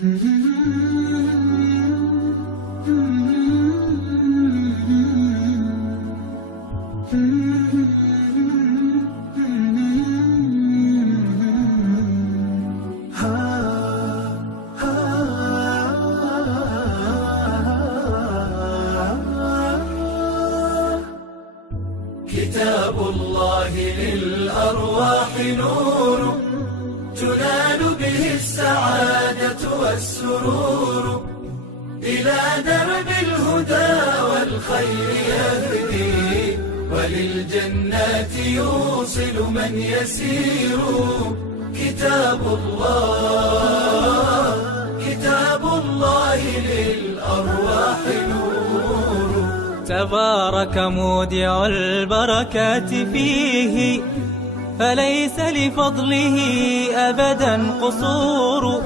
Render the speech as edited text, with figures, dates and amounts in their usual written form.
كتاب الله للأرواح نور، تنال به السعادة والسرور، إلى درب الهدى والخير يهدي، وللجنات يوصل من يسير. كتاب الله للأرواح نور. تبارك مودع البركات فيه، فليس لفضله أبدا قصور.